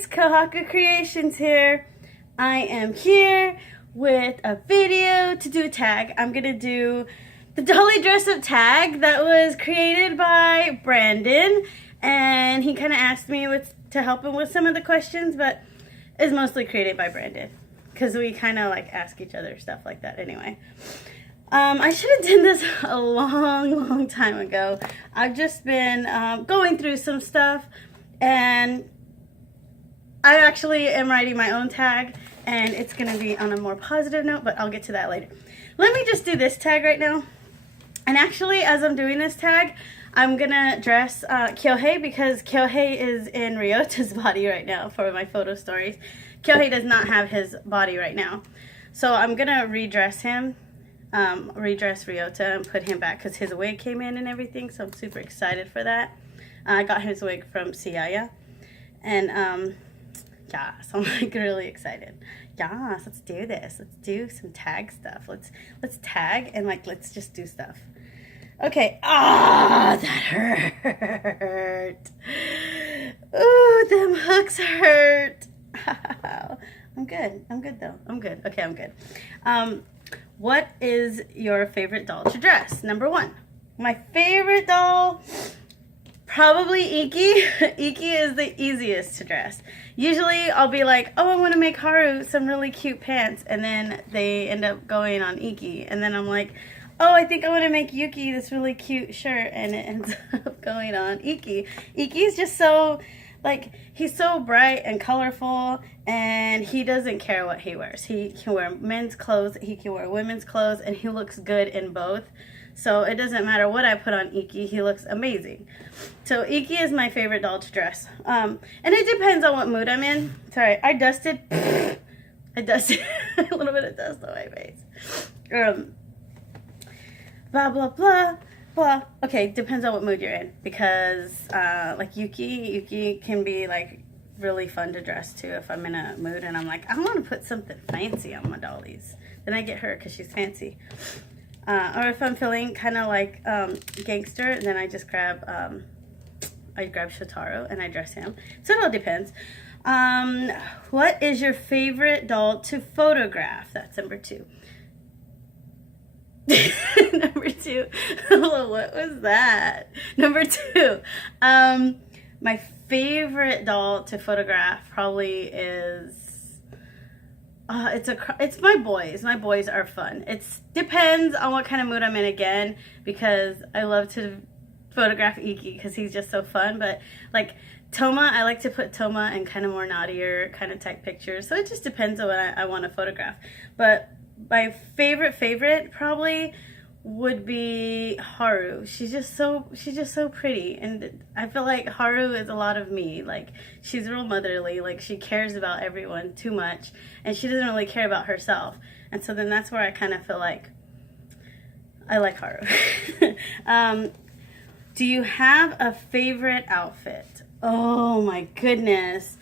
guys, Kohaku Creations here. I am here with a video to do a tag. I'm gonna do the Dolly Dress Up tag that was created by Brandon, and he kind of asked me to help him with some of the questions, but it's mostly created by Brandon because we kind of like ask each other stuff like that anyway. I should have done this a long time ago. I've just been going through some stuff, and I actually am writing my own tag, and it's going to be on a more positive note, but I'll get to that later. Let me just do this tag right now. And actually, as I'm doing this tag, I'm going to dress Kyohei, because Kyohei is in Ryota's body right now for my photo stories. Kyohei does not have his body right now. So I'm going to redress him. Redress Ryota and put him back because his wig came in and everything, so I'm super excited for that. I got his wig from Siaya, and yeah, so I'm like really excited. Yes, let's do this. Let's do some tag stuff. Let's tag and like let's just do stuff. Okay. Ah, that hurt. Ooh, them hooks hurt. I'm good though. I'm good. Okay, I'm good. What is your favorite doll to dress? Number one. My favorite doll, probably Iki. Iki is the easiest to dress. Usually I'll be like, oh, I want to make Haru some really cute pants, and then they end up going on Iki. And then I'm like, oh, I think I want to make Yuki this really cute shirt, and it ends up going on Iki. Iki's just so, like, he's so bright and colorful, and he doesn't care what he wears. He can wear men's clothes, he can wear women's clothes, and he looks good in both. So it doesn't matter what I put on Iki, he looks amazing. So Iki is my favorite doll to dress. And it depends on what mood I'm in. Sorry, I dusted a little bit of dust on my face. Blah, blah, blah. Well, okay, depends on what mood you're in, because like Yuki can be like really fun to dress too if I'm in a mood and I'm like, I want to put something fancy on my dollies. Then I get her because she's fancy. Or if I'm feeling kind of like gangster, then I just grab Shotaro and I dress him. So it all depends. What is your favorite doll to photograph? That's number two. Number two. What was that? Number two. My favorite doll to photograph probably is it's my boys. My boys are fun. It depends on what kind of mood I'm in again, because I love to photograph Iki because he's just so fun. But like Toma, I like to put Toma in kind of more naughtier kind of type pictures. So it just depends on what I want to photograph. But my favorite probably would be Haru. She's just so pretty, and I feel like Haru is a lot of me. Like, she's real motherly, like she cares about everyone too much, and she doesn't really care about herself. And so then that's where I kind of feel like I like Haru. Do you have a favorite outfit? Oh my goodness.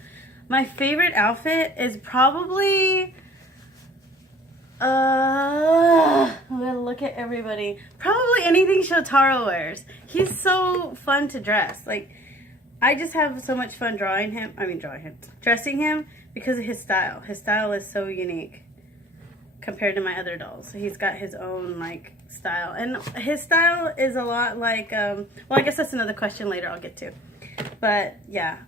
My favorite outfit is probably I'm gonna look at everybody. Probably anything Shotaro wears. He's so fun to dress. Like, I just have so much fun dressing him because of his style. His style is so unique compared to my other dolls. He's got his own like style, and his style is a lot like well, I guess that's another question later I'll get to. But yeah,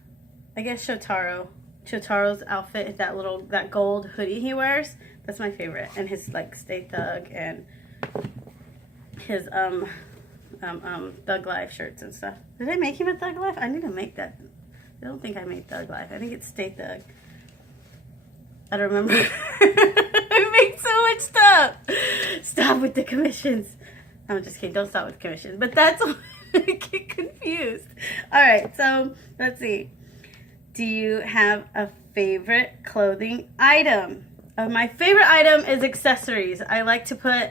I guess Shotaro's outfit, that gold hoodie he wears, that's my favorite. And his like Stay Thug and his Thug Life shirts and stuff. Did I make him a Thug Life? I need to make that. I don't think I made Thug Life. I think it's Stay Thug. I don't remember. I make so much stuff. Stop with the commissions. I'm just kidding. Don't stop with commissions. But that's why I get confused. Alright, so let's see. Do you have a favorite clothing item? My favorite item is accessories. I like to put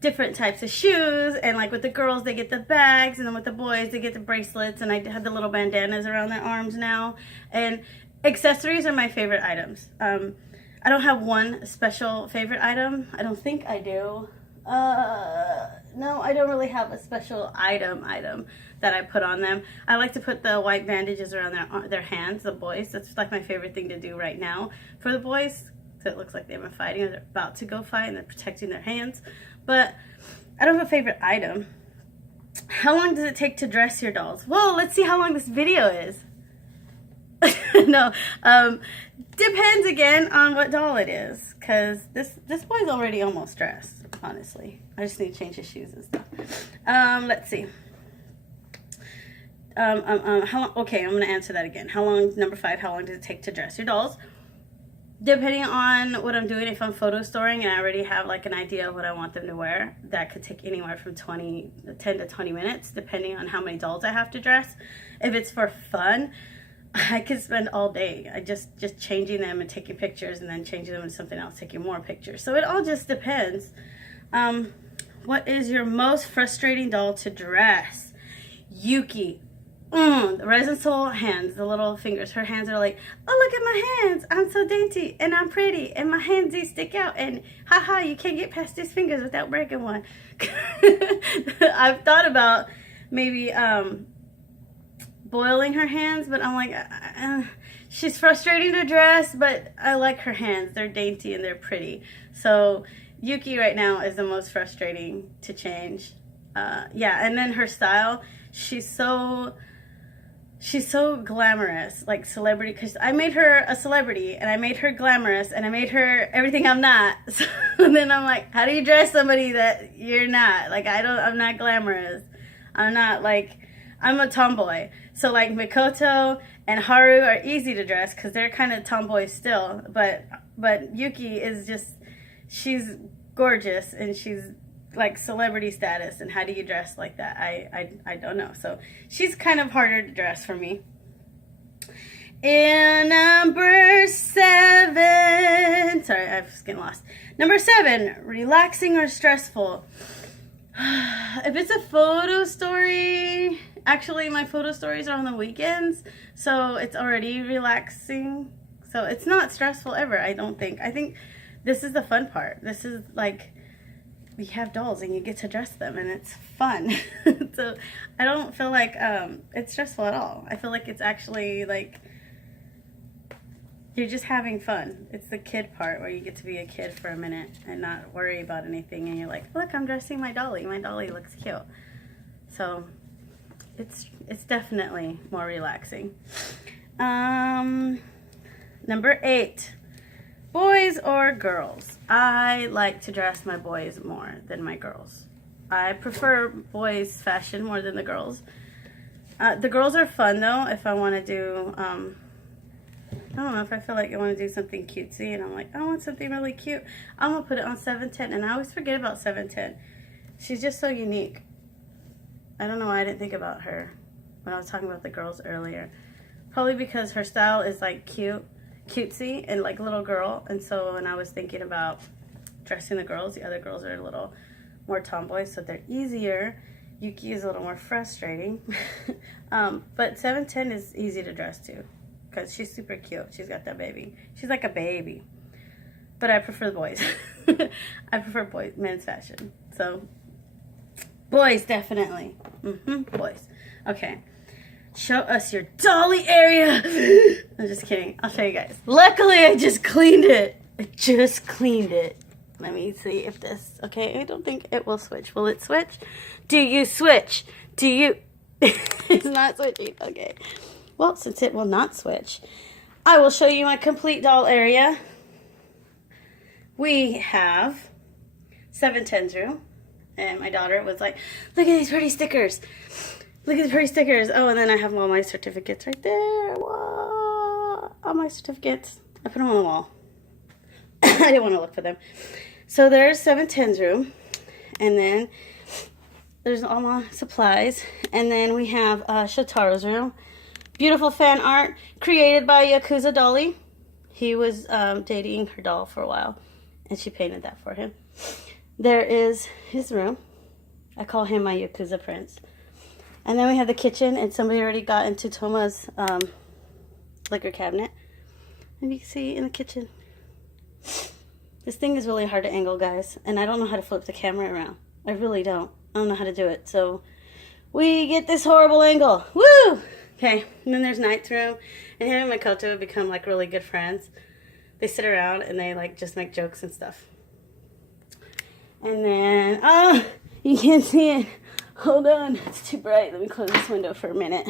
different types of shoes, and like with the girls they get the bags, and then with the boys they get the bracelets, and I have the little bandanas around their arms now. And accessories are my favorite items. I don't have one special favorite item. I don't think I do. no, I don't really have a special item that I put on them. I like to put the white bandages around their hands, the boys. That's like my favorite thing to do right now for the boys. So it looks like they've been fighting or they're about to go fight and they're protecting their hands. But I don't have a favorite item. How long does it take to dress your dolls? Well, let's see how long this video is. No, depends again on what doll it is, because this boy's already almost dressed, honestly. I just need to change his shoes and stuff. Let's see. How long, okay, I'm going to answer that again. How long, number 5, how long does it take to dress your dolls? Depending on what I'm doing, if I'm photo storing and I already have like an idea of what I want them to wear, that could take anywhere from 10 to 20 minutes, depending on how many dolls I have to dress. If it's for fun, I could spend all day just changing them and taking pictures and then changing them into something else, taking more pictures. So it all just depends. What is your most frustrating doll to dress? Yuki. The resin soul hands, the little fingers. Her hands are like, oh, look at my hands. I'm so dainty and I'm pretty and my hands, they stick out and haha, you can't get past these fingers without breaking one. I've thought about maybe boiling her hands, but I'm like, she's frustrating to dress, but I like her hands. They're dainty and they're pretty. So Yuki right now is the most frustrating to change. Yeah, and then her style, she's so glamorous, like celebrity, because I made her a celebrity and I made her glamorous and I made her everything I'm not. So then I'm like, how do you dress somebody that you're not? Like, I'm not glamorous. I'm not like, I'm a tomboy. So like Mikoto and Haru are easy to dress because they're kind of tomboys still, but Yuki is just, she's gorgeous and she's like celebrity status, and how do you dress like that? I don't know. So she's kind of harder to dress for me. And number 7, sorry, I was getting lost. Number 7, relaxing or stressful? If it's a photo story, actually my photo stories are on the weekends, so it's already relaxing. So it's not stressful ever, I don't think. I think this is the fun part. This is like, you have dolls and you get to dress them and it's fun. So I don't feel like it's stressful at all. I feel like it's actually like you're just having fun. It's the kid part where you get to be a kid for a minute and not worry about anything, and you're like, look, I'm dressing my dolly. My dolly looks cute. So it's definitely more relaxing. Number 8. Boys or girls? I like to dress my boys more than my girls. I prefer boys' fashion more than the girls. The girls are fun though. If I want to do, I don't know, if I feel like I want to do something cutesy and I'm like, I want something really cute, I'm going to put it on 710. And I always forget about 710. She's just so unique. I don't know why I didn't think about her when I was talking about the girls earlier. Probably because her style is like cutesy and like little girl, and so when I was thinking about dressing the girls, the other girls are a little more tomboy, so they're easier. Yuki is a little more frustrating. But 710 is easy to dress too because she's super cute. She's got that baby. She's like a baby. But I prefer the boys. I prefer men's fashion. So boys, definitely. Boys. Okay. Show us your dolly area. I'm just kidding. I'll show you guys. Luckily, I just cleaned it. Let me see if this, okay, I don't think it will switch. Will it switch? Do you switch? Do you? It's not switching. Okay. Well, since it will not switch, I will show you my complete doll area. We have 710's room. And my daughter was like, look at these pretty stickers. Look at the pretty stickers. Oh, and then I have all my certificates right there. Whoa. All my certificates. I put them on the wall. I didn't want to look for them. So there's 710's room. And then there's all my supplies. And then we have Shotaro's room. Beautiful fan art created by Yakuza Dolly. He was dating her doll for a while. And she painted that for him. There is his room. I call him my Yakuza prince. And then we have the kitchen, and somebody already got into Toma's liquor cabinet. And you can see in the kitchen. This thing is really hard to angle, guys. And I don't know how to flip the camera around. I really don't. I don't know how to do it. So we get this horrible angle. Woo! Okay, and then there's Knight's room. And him and Makoto have become like really good friends. They sit around and they like just make jokes and stuff. And then, oh, you can't see it. Hold on, it's too bright. Let me close this window for a minute.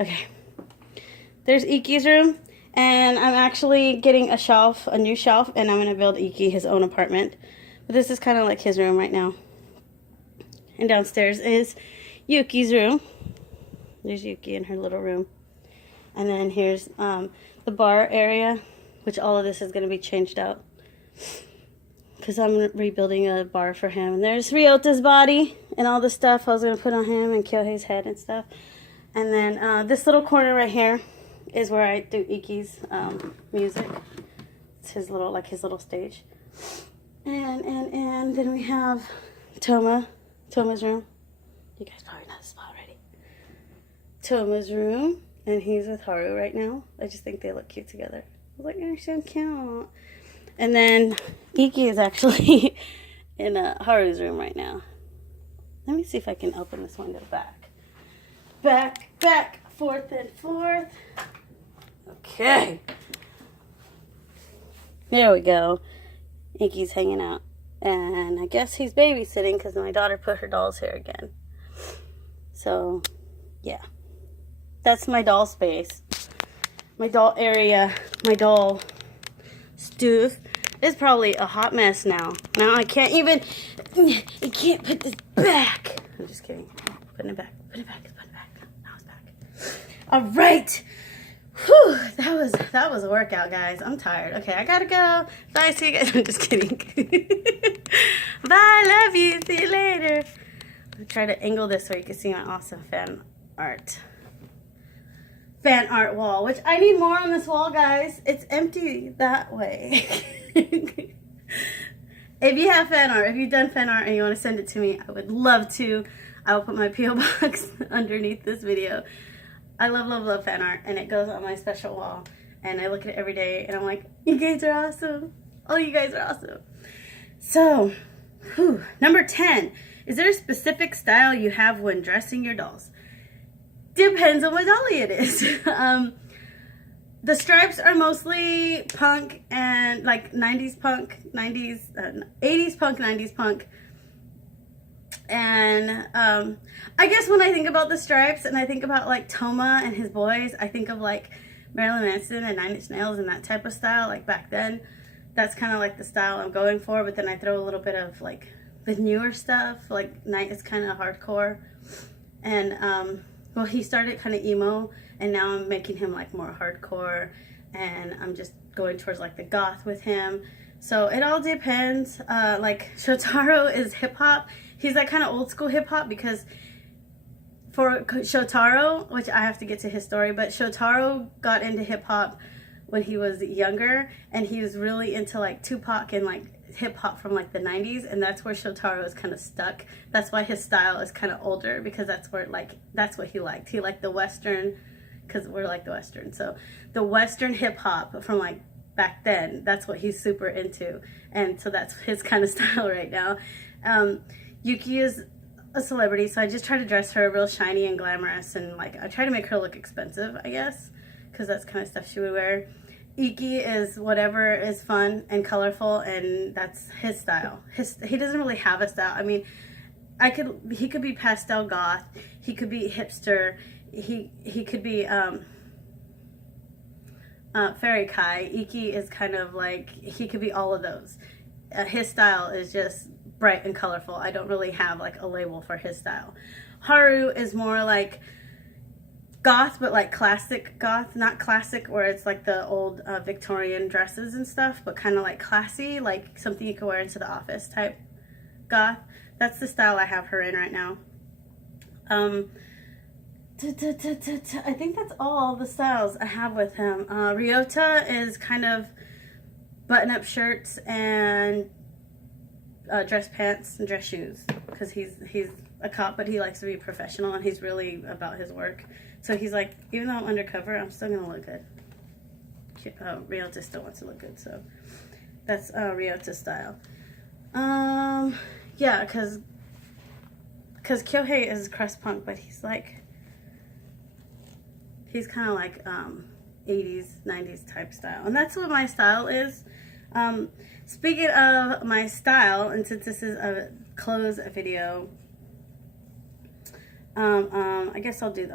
Okay, there's Iki's room. And I'm actually getting a new shelf, and I'm going to build Iki his own apartment. But this is kind of like his room right now. And downstairs is Yuki's room. There's Yuki in her little room. And then here's the bar area, which all of this is going to be changed out, because I'm rebuilding a bar for him. And there's Ryota's body and all the stuff I was going to put on him, and Kyohei's head and stuff. And then this little corner right here is where I do Iki's music. It's his little stage. And then we have Toma's room. You guys probably know this spot already. Toma's room, and he's with Haru right now. I just think they look cute together. I was like, you're so cute. And then Iki is actually in Haru's room right now. Let me see if I can open this window back. Back, forth and forth. Okay. There we go. Iki's hanging out. And I guess he's babysitting because my daughter put her dolls here again. So, yeah. That's my doll space. My doll area. My doll stuff. It's probably a hot mess now. Now I can't put this back. I'm just kidding. Putting it back. Put it back. Now it's back. All right. Whew, that was a workout, guys. I'm tired. Okay, I gotta go. Bye, see you guys. I'm just kidding. Bye, love you. See you later. I'll try to angle this so you can see my awesome fan art wall, which I need more on this wall, guys. It's empty that way. If you have fan art, if you've done fan art and you want to send it to me, I would love to. I will put my P.O. box underneath this video. I love fan art, and it goes on my special wall, and I look at it every day, and I'm like, you guys are awesome. Oh, you guys are awesome. So, number 10, is there a specific style you have when dressing your dolls? Depends on what dolly it is. The stripes are mostly punk and like 80s punk, 90s punk. And I guess when I think about the stripes and I think about like Toma and his boys, I think of like Marilyn Manson and Nine Inch Nails and that type of style. Like back then, that's kind of like the style I'm going for. But then I throw a little bit of like the newer stuff. Like Night is kind of hardcore. And well, he started kind of emo, and now I'm making him like more hardcore. And I'm just going towards like the goth with him. So it all depends. Like Shotaro is hip hop. He's like kind of old school hip hop, because for Shotaro, which I have to get to his story, but Shotaro got into hip hop when he was younger, and he was really into like Tupac and like hip hop from like the 90s, and that's where Shotaro is kind of stuck. That's why his style is kind of older, because that's where like that's what he liked. He liked the Western, because we're like the Western. So the Western hip hop from like back then, that's what he's super into, and so that's his kind of style right now. Yuki is a celebrity, so I just try to dress her real shiny and glamorous, and like I try to make her look expensive, I guess, because that's kind of stuff she would wear. Iki is whatever is fun and colorful, and that's his style. He doesn't really have a style. I mean, he could be pastel goth, he could be hipster, he could be fairy kai. Iki is kind of like, he could be all of those. His style is just bright and colorful. I don't really have like a label for his style. Haru is more like goth, but like classic goth, not classic where it's like the old Victorian dresses and stuff, but kind of like classy, like something you could wear into the office type goth. That's the style I have her in right now. I think that's all the styles I have with him. Ryota is kind of button-up shirts and dress pants and dress shoes, because he's a cop, but he likes to be professional, and he's really about his work. So he's like, even though I'm undercover, I'm still gonna look good. Ryota still wants to look good, so that's Ryota's style. Yeah, because because Kyohei is crust punk, but he's kind of like 80s, 90s type style. And that's what my style is. Speaking of my style, and since this is a clothes video, I guess I'll do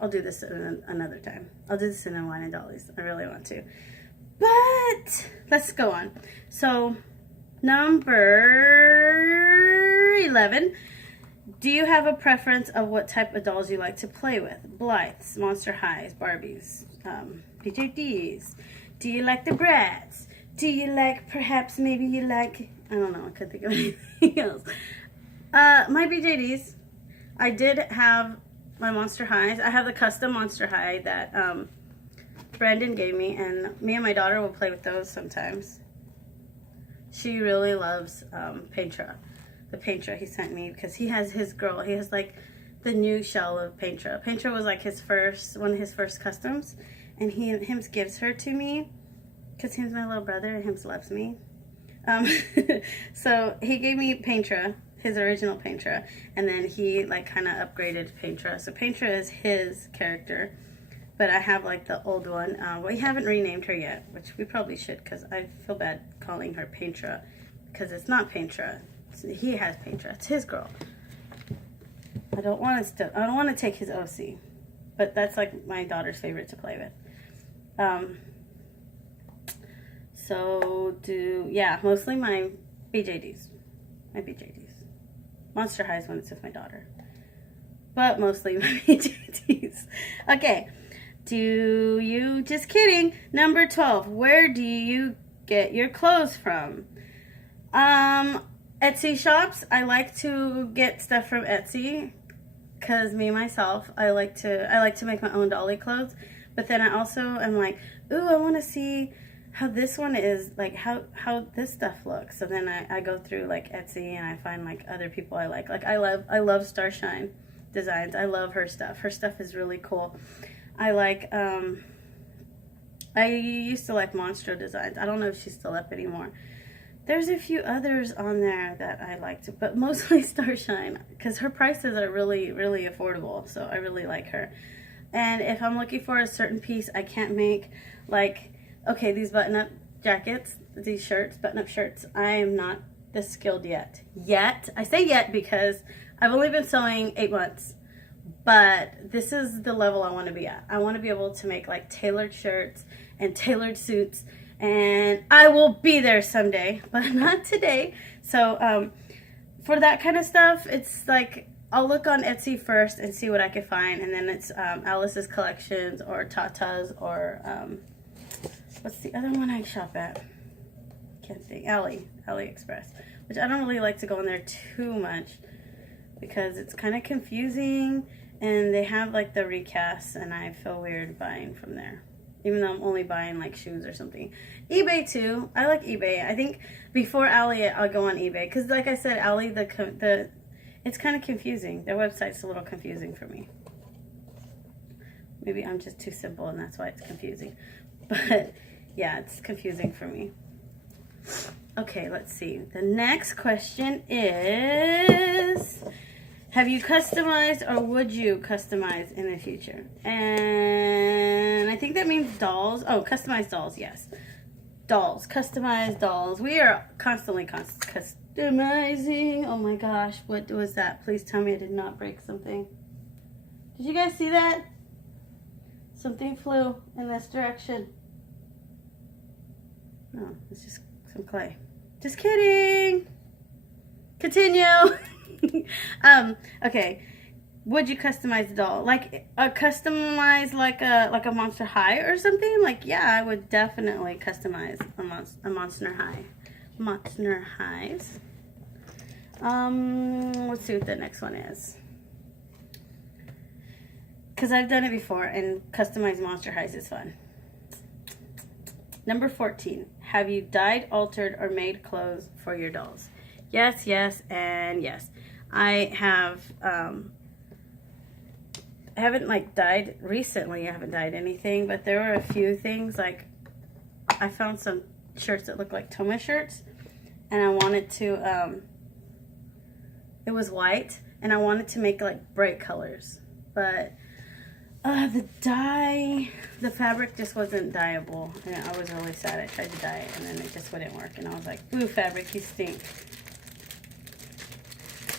this another time. I'll do this in Wine and Dolly's. I really want to. But let's go on. So number 11. Do you have a preference of what type of dolls you like to play with? Blythes, Monster Highs, Barbies, BJDs. Do you like the Bratz? Do you like, perhaps, maybe you like, I don't know, I couldn't think of anything else. My BJDs. I did have my Monster Highs. I have the custom Monster High that Brandon gave me, and me and my daughter will play with those sometimes. She really loves Paintra. The Paintra he sent me, because he has his girl. He has like the new shell of Paintra. Paintra was like one of his first customs, and him gives her to me because he's my little brother and him loves me. So he gave me Paintra, his original Paintra, and then he like kind of upgraded Paintra. So Paintra is his character, but I have like the old one. We haven't renamed her yet, which we probably should, because I feel bad calling her Paintra, because it's not Paintra. He has Paintra. It's his girl. I don't want to take his OC, but that's like my daughter's favorite to play with. Mostly my BJDs. Monster Highs when it's with my daughter, but mostly my BJDs. Okay, just kidding. Number 12. Where do you get your clothes from? Etsy shops. I like to get stuff from Etsy, because myself, I like to make my own dolly clothes. But then I also am like, ooh, I want to see how this one is, like how this stuff looks. So then I go through like Etsy and I find like other people I like. Like I love Starshine Designs. I love her stuff. Her stuff is really cool. I like I used to like Monstro Designs. I don't know if she's still up anymore. There's a few others on there that I like to, but mostly Starshine, because her prices are really, really affordable. So I really like her. And if I'm looking for a certain piece I can't make, like, okay, these button-up jackets, these shirts, button-up shirts, I am not this skilled yet. I say yet because I've only been sewing 8 months. But this is the level I want to be at. I want to be able to make like tailored shirts and tailored suits, and I will be there someday, but not today. So for that kind of stuff, it's like I'll look on Etsy first and see what I can find, and then it's Alice's Collections or Tata's or what's the other one I shop at? Can't think. AliExpress, which I don't really like to go in there too much because it's kind of confusing, and they have like the recasts, and I feel weird buying from there, even though I'm only buying like shoes or something. eBay too. I like eBay. I think before Ali, I'll go on eBay, because like I said, Ali, it's kind of confusing. Their website's a little confusing for me. Maybe I'm just too simple and that's why it's confusing. But yeah, it's confusing for me. Okay, let's see. The next question is, have you customized or would you customize in the future? And I think that means dolls. Oh, customized dolls, yes. Dolls, customized dolls. We are constantly customizing. Oh my gosh, what was that? Please tell me I did not break something. Did you guys see that? Something flew in this direction. No, it's just some clay. Just kidding. Continue. Okay. Would you customize the doll? Like customize like a Monster High or something? Like, yeah, I would definitely customize a Monster High. Monster Highs. Let's see what the next one is. Because I've done it before, and customizing Monster Highs is fun. Number 14. Have you dyed, altered, or made clothes for your dolls? Yes, yes, and yes. I have, I haven't like dyed recently. I haven't dyed anything, but there were a few things. Like, I found some shirts that look like Toma shirts, and I wanted to, it was white, and I wanted to make like bright colors, but the dye, the fabric just wasn't dyeable, and I was really sad. I tried to dye it, and then it just wouldn't work, and I was like, ooh, fabric, you stink.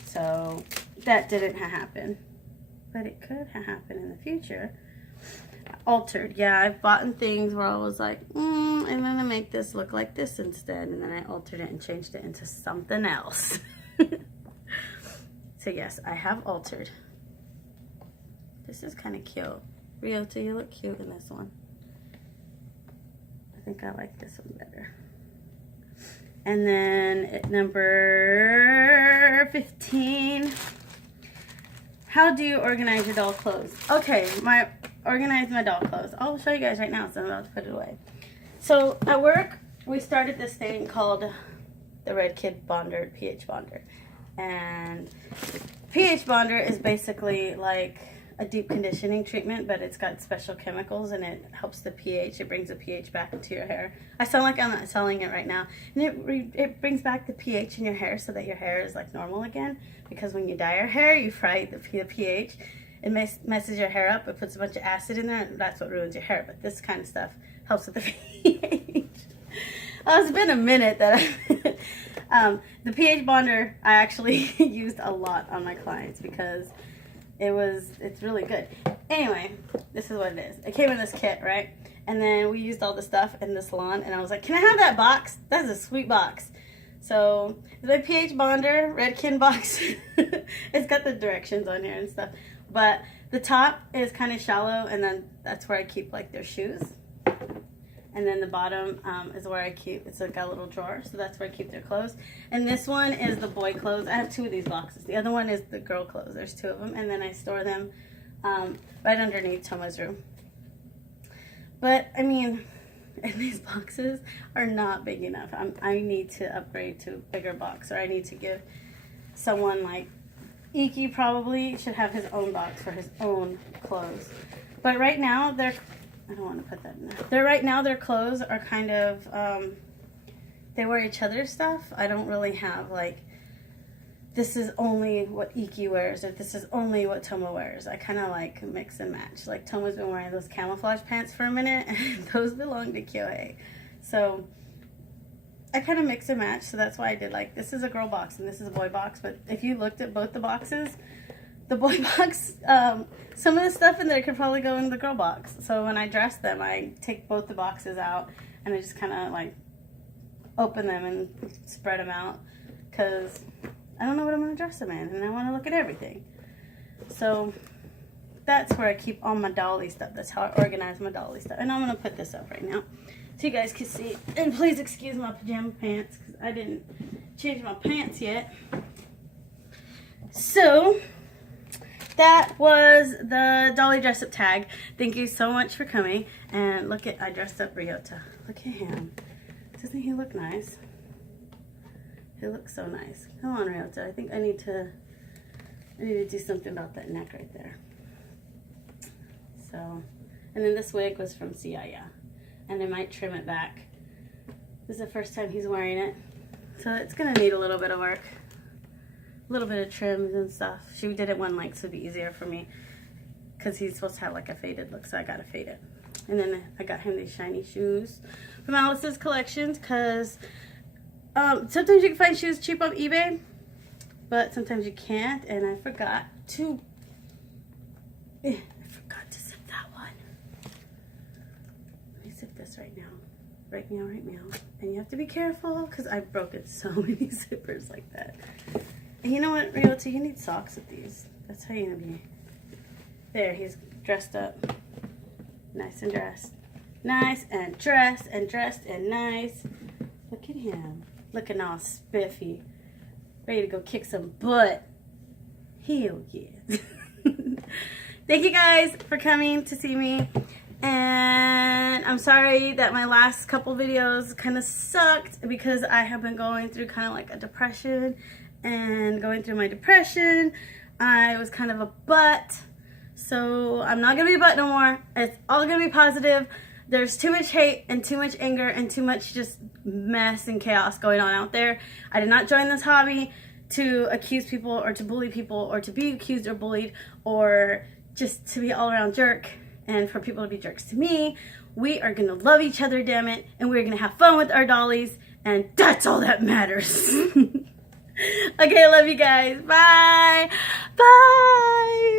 So that didn't happen, but it could have happened in the future. Altered, yeah, I've bought things where I was like, I'm gonna make this look like this instead, and then I altered it and changed it into something else. So yes, I have altered. This is kind of cute. Ryota, you look cute in this one. I think I like this one better. And then at number 15, how do you organize your doll clothes? Okay, organize my doll clothes. I'll show you guys right now, so I'm about to put it away. So at work, we started this thing called the Red Kid Bonder, pH Bonder. And pH Bonder is basically like a deep conditioning treatment, but it's got special chemicals and it helps the pH. It brings the pH back into your hair. I sound like I'm not selling it right now. And it brings back the pH in your hair so that your hair is like normal again. Because when you dye your hair, you fry the pH. It messes your hair up. It puts a bunch of acid in there, and that's what ruins your hair. But this kind of stuff helps with the pH. Oh, it's been a minute that the pH Bonder I actually used a lot on my clients because it's really good. Anyway, this is what it is. It came in this kit, right? And then we used all the stuff in the salon, and I was like, can I have that box? That's a sweet box. So the pH Bonder Redkin box, it's got the directions on here and stuff. But the top is kind of shallow, and then that's where I keep like their shoes. And then the bottom is where I keep, it's like a little drawer, so that's where I keep their clothes. And this one is the boy clothes. I have 2 of these boxes. The other one is the girl clothes. There's 2 of them, and then I store them right underneath Toma's room. But, I mean, and these boxes are not big enough. I need to upgrade to a bigger box, or I need to give someone like Iki probably should have his own box for his own clothes. But right now, I don't want to put that in there. Right now, their clothes are kind of, they wear each other's stuff. I don't really have, like, this is only what Iki wears, or this is only what Toma wears. I kind of, like, mix and match. Like, Toma's been wearing those camouflage pants for a minute, and those belong to Kyohei. So, I kind of mix and match, so that's why I did, like, this is a girl box, and this is a boy box. But if you looked at both the boxes, the boy box, some of the stuff in there could probably go in the girl box. So when I dress them, I take both the boxes out and I just kind of like open them and spread them out because I don't know what I'm going to dress them in and I want to look at everything. So that's where I keep all my Dolly stuff. That's how I organize my Dolly stuff. And I'm going to put this up right now so you guys can see. And please excuse my pajama pants because I didn't change my pants yet. So that was the Dolly Dress Up Tag. Thank you so much for coming. And look at, I dressed up Ryota. Look at him. Doesn't he look nice? He looks so nice. Come on, Ryota. I think I need to do something about that neck right there. So, and then this wig was from Siaya. And I might trim it back. This is the first time he's wearing it. So it's going to need a little bit of work. A little bit of trims and stuff. She did it one length, so it'd be easier for me because he's supposed to have like a faded look, so I gotta fade it. And then I got him these shiny shoes from Alice's collections because sometimes you can find shoes cheap on eBay, but sometimes you can't. And I forgot to zip that one. Let me zip this right now. Right now. And you have to be careful because I've broken so many zippers like that. And you know what, Ryota, you need socks with these. That's how you're going to be. There, he's dressed up. Nice and dressed. Nice and dressed and dressed and nice. Look at him. Looking all spiffy. Ready to go kick some butt. Hell yeah. Thank you guys for coming to see me. And I'm sorry that my last couple videos kind of sucked because I have been going through kind of like a depression. And going through my depression, I was kind of a butt. So I'm not going to be a butt no more. It's all going to be positive. There's too much hate and too much anger and too much just mess and chaos going on out there. I did not join this hobby to accuse people or to bully people or to be accused or bullied or just to be all around jerk and for people to be jerks to me. We are gonna love each other, damn it, and we're gonna have fun with our dollies, and that's all that matters. Okay, I love you guys. Bye. Bye.